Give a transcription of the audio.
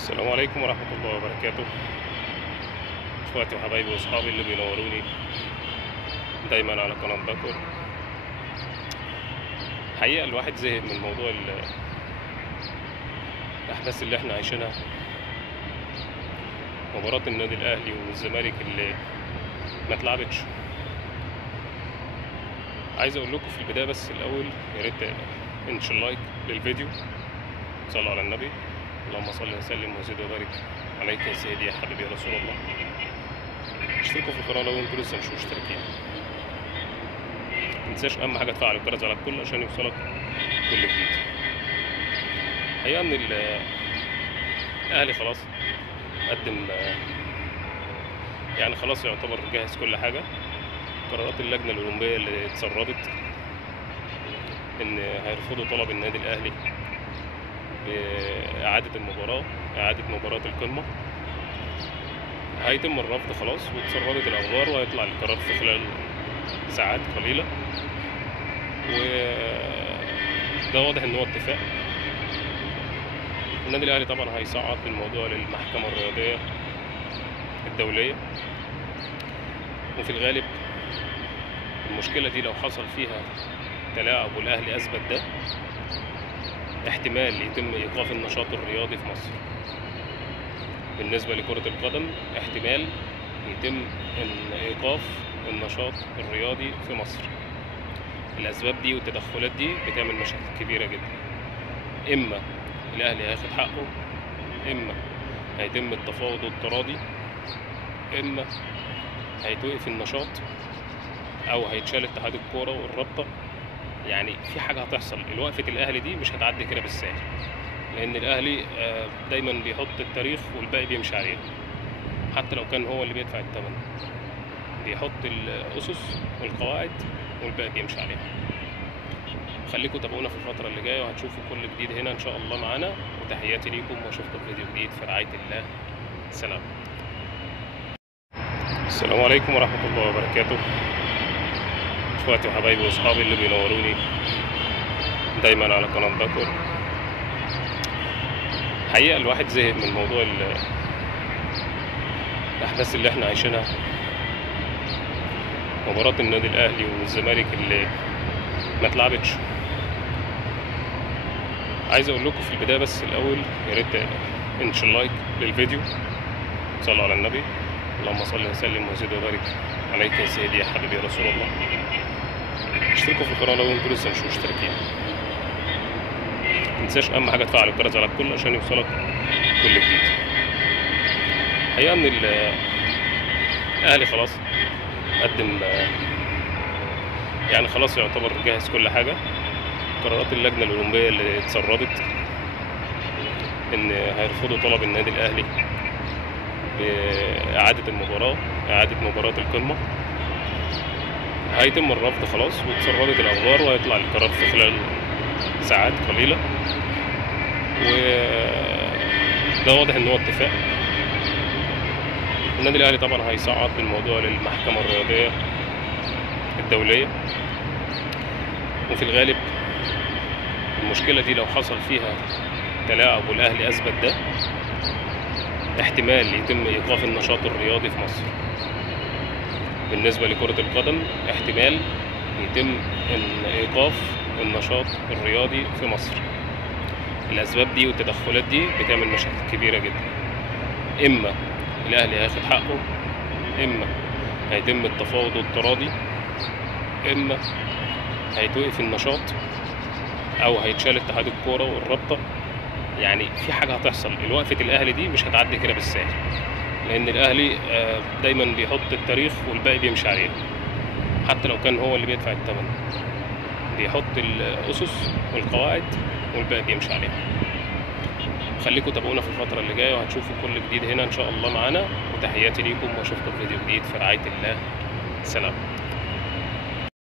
السلام عليكم ورحمة الله وبركاته. اخواتي وحبايبي واصحابي اللي بينوروني دايما على قناة باكر. الحقيقة الواحد زهق من موضوع الأحداث اللي احنا عايشينها، مباراة النادي الأهلي والزمالك اللي ما اتلعبتش. عايز أقول لكم في البداية بس الأول يا ريت انشر لايك للفيديو، صلوا على النبي، اللهم صل وسلم وزد وبارك عليك يا سيدي يا حبيبي يا رسول الله. اشتركوا في القناة لو انتوا لسه مش مشتركين. متنساش اهم حاجة تفعل الجرس على الكل عشان يوصلك كل جديد. الحقيقة ان الاهلي خلاص قدم، يعني خلاص يعتبر جاهز كل حاجة. قرارات اللجنة الأولمبية اللي اتسربت ان هيرفضوا طلب النادي الأهلي بإعادة المباراة، إعادة مباراة القمة. هيتم الرفض خلاص، واتسربت الأخبار وهيطلع القرار في خلال ساعات قليلة، وده واضح إن هو اتفاق. النادي الأهلي طبعا هيصعد الموضوع للمحكمة الرياضية الدولية، وفي الغالب المشكلة دي لو حصل فيها تلاعب والأهلي أثبت ده، احتمال يتم إيقاف النشاط الرياضي في مصر. بالنسبة لكرة القدم احتمال يتم إيقاف النشاط الرياضي في مصر. الأسباب دي والتدخلات دي بتعمل مشاكل كبيرة جدا. إما الأهلي هياخد حقه، إما هيتم التفاوض والتراضي، إما هيتوقف النشاط، أو هيتشال اتحاد الكورة والرابطة. يعني في حاجة هتحصل. الوقفة الأهلي دي مش هتعدي كده بالسهل، لأن الأهلي دايما بيحط التاريخ والباقي بيمشي عليه. حتى لو كان هو اللي بيدفع الثمن، بيحط الأسس والقواعد والباقي بيمشي عليها. خليكم تابعونا في الفترة اللي جاية وهتشوفوا كل جديد هنا إن شاء الله معانا. وتحياتي ليكم وأشوفكم في فيديو جديد في رعاية الله. سلام. السلام عليكم ورحمة الله وبركاته. اخواتي وحبايبي واصحابي اللي بينوروني دايما على قناة باكر. الحقيقة الواحد زهق من موضوع الأحداث اللي احنا عايشينها، مباراة النادي الأهلي والزمالك اللي ما اتلعبتش. عايز أقول لكم في البداية بس الأول يا ريت انشر لايك للفيديو، صلوا على النبي، اللهم صل وسلم وزد وبارك عليك يا سيدي يا حبيبي يا رسول الله. اشتركوا في القناة لو انتوا لسه مش مشتركين. متنساش اهم حاجة تفعل الجرس على الكل عشان يوصلك كل جديد. الحقيقة ان الاهلي خلاص قدم، يعني خلاص يعتبر جاهز كل حاجة. قرارات اللجنة الأولمبية اللي اتسربت ان هيرفضوا طلب النادي الأهلي بإعادة المباراة، إعادة مباراة القمة. هيتم الرفض خلاص، واتسربت الأخبار وهيطلع القرار في خلال ساعات قليلة، وده واضح إن هو اتفاق. النادي الأهلي طبعا هيصعد الموضوع للمحكمة الرياضية الدولية، وفي الغالب المشكلة دي لو حصل فيها تلاعب والأهلي أثبت ده، احتمال يتم إيقاف النشاط الرياضي في مصر. بالنسبة لكرة القدم احتمال يتم إيقاف النشاط الرياضي في مصر. الأسباب دي والتدخلات دي بتعمل مشاكل كبيرة جدا. إما الأهلي هياخد حقه، إما هيتم التفاوض والتراضي، إما هيتوقف النشاط، أو هيتشال اتحاد الكورة والرابطة. يعني في حاجة هتحصل. الوقفة الأهلي دي مش هتعدي كده بالسهل، لأن الأهلي دايما بيحط التاريخ والباقي بيمشي عليه. حتى لو كان هو اللي بيدفع الثمن، بيحط الأسس والقواعد والباقي بيمشي عليها. خليكم تابعونا في الفترة اللي جاية وهتشوفوا كل جديد هنا إن شاء الله معانا. وتحياتي ليكم وأشوفكم في فيديو جديد في رعاية الله. سلام.